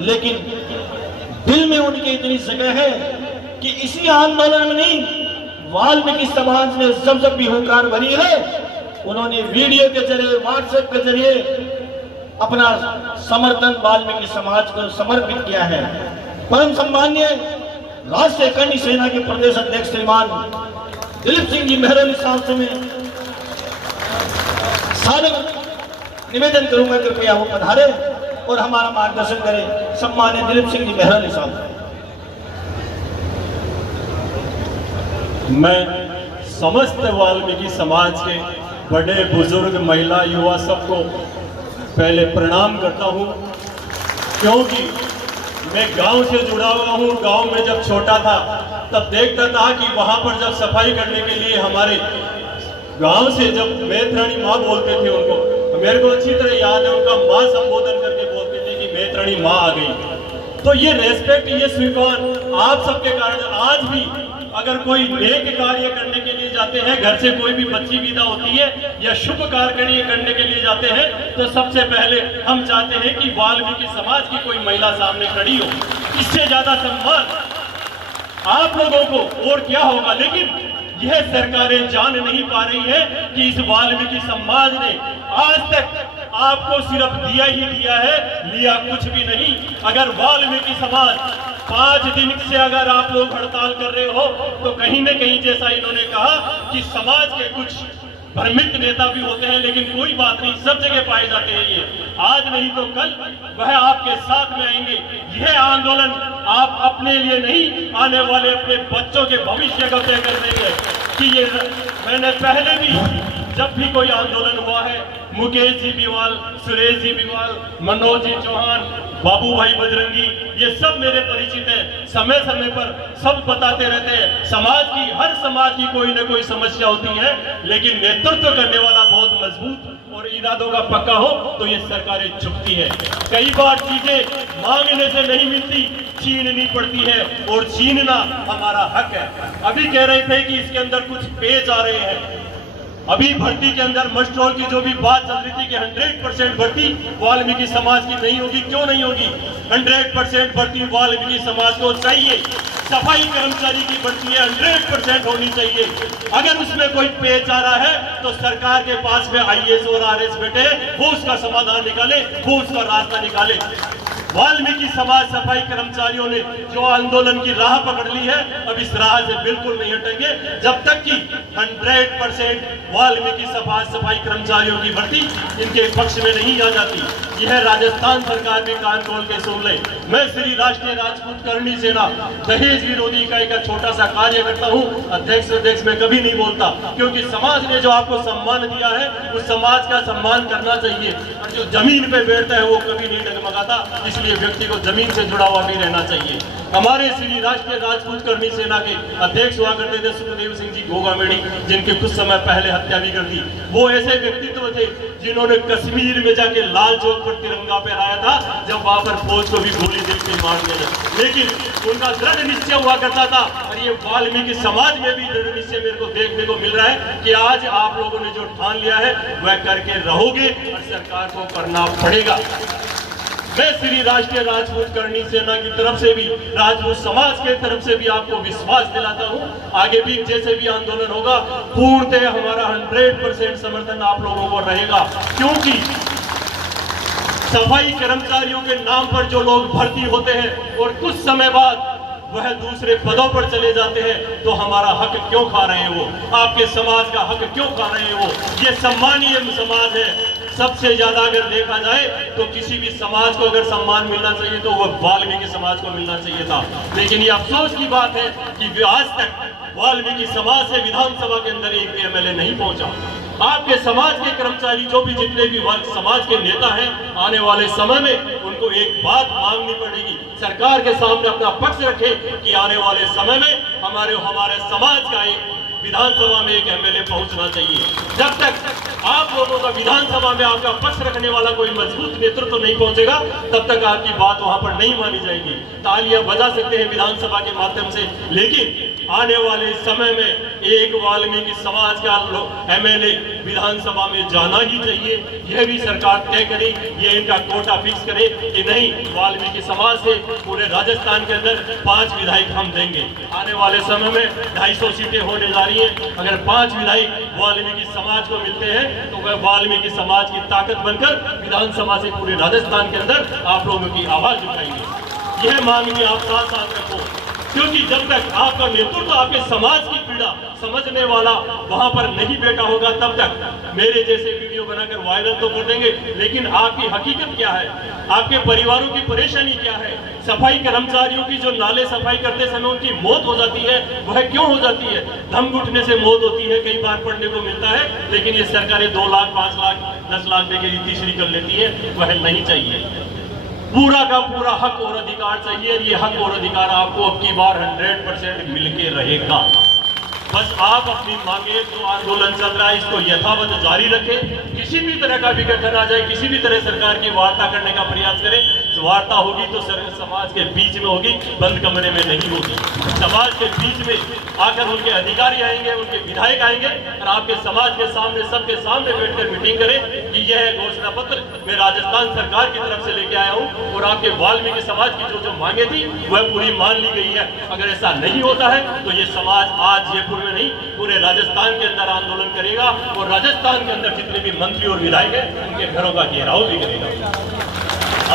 लेकिन दिल में उनकी इतनी जगह है कि इसी आंदोलन में नहीं, वाल्मीकि समाज ने जब भी हुंकार भरी है, उन्होंने वीडियो के जरिए, व्हाट्सएप के जरिए अपना समर्थन वाल्मीकि समाज को समर्पित किया है। परम सम्मान्य राष्ट्रीय करणी सेना के प्रदेश अध्यक्ष श्रीमान दिलीप सिंह जी मेहरौली साहब से मैं सादर निवेदन करूंगा, कृपया वो पधारे और हमारा मार्गदर्शन करें। सम्मान्य दिलीप सिंह जी मेहरौली साहब। मैं समस्त वाल्मीकि समाज के बड़े बुजुर्ग, महिला, युवा सबको पहले प्रणाम करता हूं, क्योंकि मैं गांव से जुड़ा हुआ हूं। गांव में जब छोटा था तब देखता था कि वहां पर जब सफाई करने के लिए हमारे गांव से जब मैत्राणी माँ बोलते थे, उनको मेरे को अच्छी तरह याद है, उनका माँ संबोधन करके बोलते थे कि मैत्राणी माँ आ गई। तो ये रेस्पेक्ट, ये स्वीकार आप सबके कारण आज भी अगर कोई नेक कार्य करने के लिए जाते हैं, घर से कोई भी बच्ची विदा होती है या शुभ कार्य करने के लिए जाते हैं, तो सबसे पहले हम चाहते हैं कि वाल्मीकि समाज की कोई महिला सामने खड़ी हो। इससे ज्यादा सम्मान आप लोगों को और क्या होगा। लेकिन यह सरकारें जान नहीं पा रही है कि इस वाल्मीकि समाज ने आज तक आपको सिर्फ दिया ही दिया है, लिया कुछ भी नहीं। अगर वाल्मीकि समाज 5 दिन से अगर आप लोग हड़ताल कर रहे हो, तो कहीं न कहीं जैसा इन्होंने कहा कि समाज के कुछ भ्रमित नेता भी होते हैं, लेकिन कोई बात नहीं, सब जगह पाए जाते हैं। ये आज नहीं तो कल वह आपके साथ में आएंगे। यह आंदोलन आप अपने लिए नहीं, आने वाले अपने बच्चों के भविष्य को तय कर देंगे। कि ये मैंने पहले भी जब भी कोई आंदोलन हुआ है, मुकेश जी बिवाल, सुरेश जी बिवाल, मनोज जी चौहान, बाबू भाई बजरंगी, ये सब मेरे परिचित हैं। समय समय पर सब बताते रहते हैं, समाज की, हर समाज की कोई ना कोई समस्या होती है, लेकिन नेतृत्व करने वाला बहुत मजबूत और इरादों का पक्का हो तो ये सरकारें झुकती है। कई बार चीजें मांगने से नहीं मिलती, छीननी पड़ती है, और छीनना हमारा हक है। अभी कह रहे थे कि इसके अंदर कुछ पेज आ रहे हैं। अभी भर्ती के अंदर मस्ट्रोल की जो भी बात चल रही थी कि 100% भर्ती वाल्मीकि समाज की नहीं होगी, क्यों नहीं होगी? 100% भर्ती वाल्मीकि समाज को चाहिए। सफाई कर्मचारी की भर्ती है, 100% होनी चाहिए। अगर उसमें कोई पेच आ रहा है तो सरकार के पास में IAS और RS बैठे, वो उसका समाधान निकाले, वो उसका रास्ता निकाले। वाल्मीकि समाज सफाई कर्मचारियों ने जो आंदोलन की राह पकड़ ली है, अब इस राह से बिल्कुल नहीं हटेंगे जब तक कि 100% वाल्मीकि समाज सफाई कर्मचारियों की भर्ती इनके पक्ष में नहीं आ जाती। यह राजस्थान सरकार भी कान खोल के सुन ले। मैं श्री राष्ट्रीय राजपूत करणी सेना दहेज विरोधी इकाई का छोटा सा कार्य करता हूँ। अध्यक्ष में कभी नहीं बोलता, क्योंकि समाज ने जो आपको सम्मान दिया है उस समाज का सम्मान करना चाहिए। और जो जमीन पे बैठता है वो कभी नहीं डगमगाता, इसलिए व्यक्ति को जमीन से जुड़ा हुआ भी रहना चाहिए। हमारे श्री राष्ट्रीय राजपूत करणी सेना के अध्यक्ष हुआ करते थे सुखदेव सिंह जी गोगामेड़ी, जिनके कुछ समय पहले हत्या भी कर दी। वो ऐसे व्यक्तित्व थे जिन्होंने कश्मीर में जाके लाल चौक पर तिरंगा फहराया था, जब वहां पर फौज को भी गोली दिल के मार दिया। लेकिन उनका दृढ़ निश्चय हुआ करता था, और ये वाल्मीकि समाज में भी दृढ़ निश्चय मेरे को देखने को मिल रहा है कि आज आप लोगों ने जो ठान लिया है वह करके रहोगे, और सरकार को करना पड़ेगा। मैं श्री राष्ट्रीय राजपूत करणी सेना की तरफ से भी, राजपूत समाज के तरफ से भी आपको विश्वास दिलाता हूं, आगे भी जैसे भी आंदोलन होगा पूर्णतः हमारा 100% समर्थन आप लोगों को रहेगा। क्योंकि सफाई कर्मचारियों के नाम पर जो लोग भर्ती होते हैं और कुछ समय बाद वह दूसरे पदों पर चले जाते हैं, तो हमारा हक क्यों खा रहे हैं वो? आपके समाज का हक क्यों खा रहे हैं वो? ये सम्मानीय समाज है। सबसे ज्यादा अगर देखा जाए तो किसी भी समाज को अगर सम्मान मिलना चाहिए तो वह वाल्मीकि समाज को मिलना चाहिए था। लेकिन ये अफसोस की बात है कि आज तक वाल्मीकि समाज से विधानसभा के अंदर एक भी MLA नहीं पहुंचा। आपके समाज के कर्मचारी जो भी जितने भी समाज के नेता हैं, आने वाले समय में उनको एक बात मांगनी पड़ेगी, सरकार के सामने अपना पक्ष रखे कि आने वाले समय में हमारे समाज का एक विधानसभा में एक एमएलए पहुंचना चाहिए। जब तक आप लोगों का विधानसभा में आपका पक्ष रखने वाला कोई मजबूत नेतृत्व नहीं पहुंचेगा, तब तक आपकी बात वहां पर नहीं मानी जाएगी। तालियां बजा सकते हैं विधानसभा के माध्यम से, लेकिन आने वाले समय में एक वाल्मीकि समाज का एमएलए विधानसभा में जाना ही चाहिए। यह भी सरकार तय करे, यह इनका कोटा फिक्स करे कि नहीं, वाल्मीकि समाज से पूरे राजस्थान के अंदर 5 विधायक हम देंगे। आने वाले समय में 250 सीटें होने जा रही हैं। अगर 5 विधायक वाल्मीकि समाज को मिलते हैं तो वह वाल्मीकि समाज की ताकत बनकर विधानसभा से पूरे राजस्थान के अंदर आप लोगों की आवाज उठाएंगे। यह मांग आप साथ साथ रखो, क्योंकि जब तक आपका नेतृत्व आपके समाज की पीड़ा समझने वाला वहां पर नहीं बैठा होगा, तब तक मेरे जैसे वीडियो बनाकर वायरल तो कर देंगे, लेकिन आपकी हकीकत क्या है, आपके परिवारों की परेशानी क्या है, सफाई कर्मचारियों की जो नाले सफाई करते समय उनकी मौत हो जाती है, वह क्यों हो जाती है? दम घुटने से मौत होती है, कई बार पढ़ने को मिलता है, लेकिन ये सरकारें 2 लाख 5 लाख 10 लाख देकर तीसरी कर लेती है। वह नहीं चाहिए। पूरा का पूरा हक और अधिकार चाहिए। ये हक और अधिकार आपको अब की बार 100% मिलके रहेगा। बस आप अपनी मांगे, जो आंदोलन चल रहा है, इसको यथावत जारी रखें। किसी भी तरह का विघटन आ जाए, किसी भी तरह सरकार की वार्ता करने का प्रयास करें, वार्ता होगी तो समाज के बीच में होगी, बंद कमरे में नहीं होगी। समाज के बीच में आकर उनके अधिकारी आएंगे, उनके विधायक आएंगे और आपके समाज के सामने, सबके सामने बैठकर मीटिंग करें कि यह घोषणा पत्र मैं राजस्थान सरकार की तरफ से लेके आया हूं और आपके वाल्मीकि समाज की जो मांगे थी वह पूरी मान ली गई है। अगर ऐसा नहीं होता है तो ये समाज आज जयपुर में नहीं, पूरे राजस्थान के अंदर आंदोलन करेगा और राजस्थान के अंदर जितने भी मंत्री और विधायक हैं उनके घरों का घेराव भी करेगा।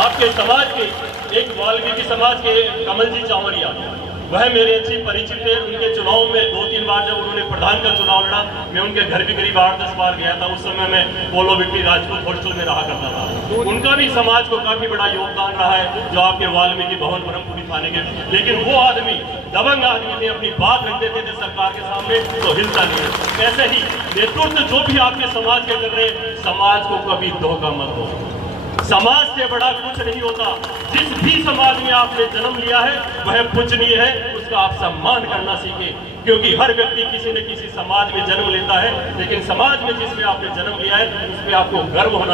आपके समाज के एक वाल्मीकि समाज के कमल जी चावरिया, वह मेरे अच्छी परिचित है। उनके चुनाव में 2-3 बार जब उन्होंने प्रधान का चुनाव लड़ा, मैं उनके घर भी करीब 8-10 बार गया था। उस समय मैं पोलो विक्टी राजपूत हॉस्टल में रहा करता था। उनका भी समाज को काफी बड़ा योगदान रहा है, जो आपके वाल्मीकि भवन ब्रह्मपुरी थाने के, लेकिन वो आदमी, दबंग आदमी थे, अपनी बात रख देते थे सरकार के सामने तो हिलता नहीं है। ऐसे ही नेतृत्व जो भी आपके समाज के कर रहे, समाज को कभी धोखा मत दो। समाज से बड़ा कुछ नहीं होता। जिस भी समाज में आपने जन्म लिया है वह पूजनीय है, उसका आप सम्मान करना सीखें, क्योंकि हर व्यक्ति किसी न किसी समाज में जन्म लेता है, लेकिन समाज में जिसमें आपने जन्म लिया है उस पर आपको गर्व होना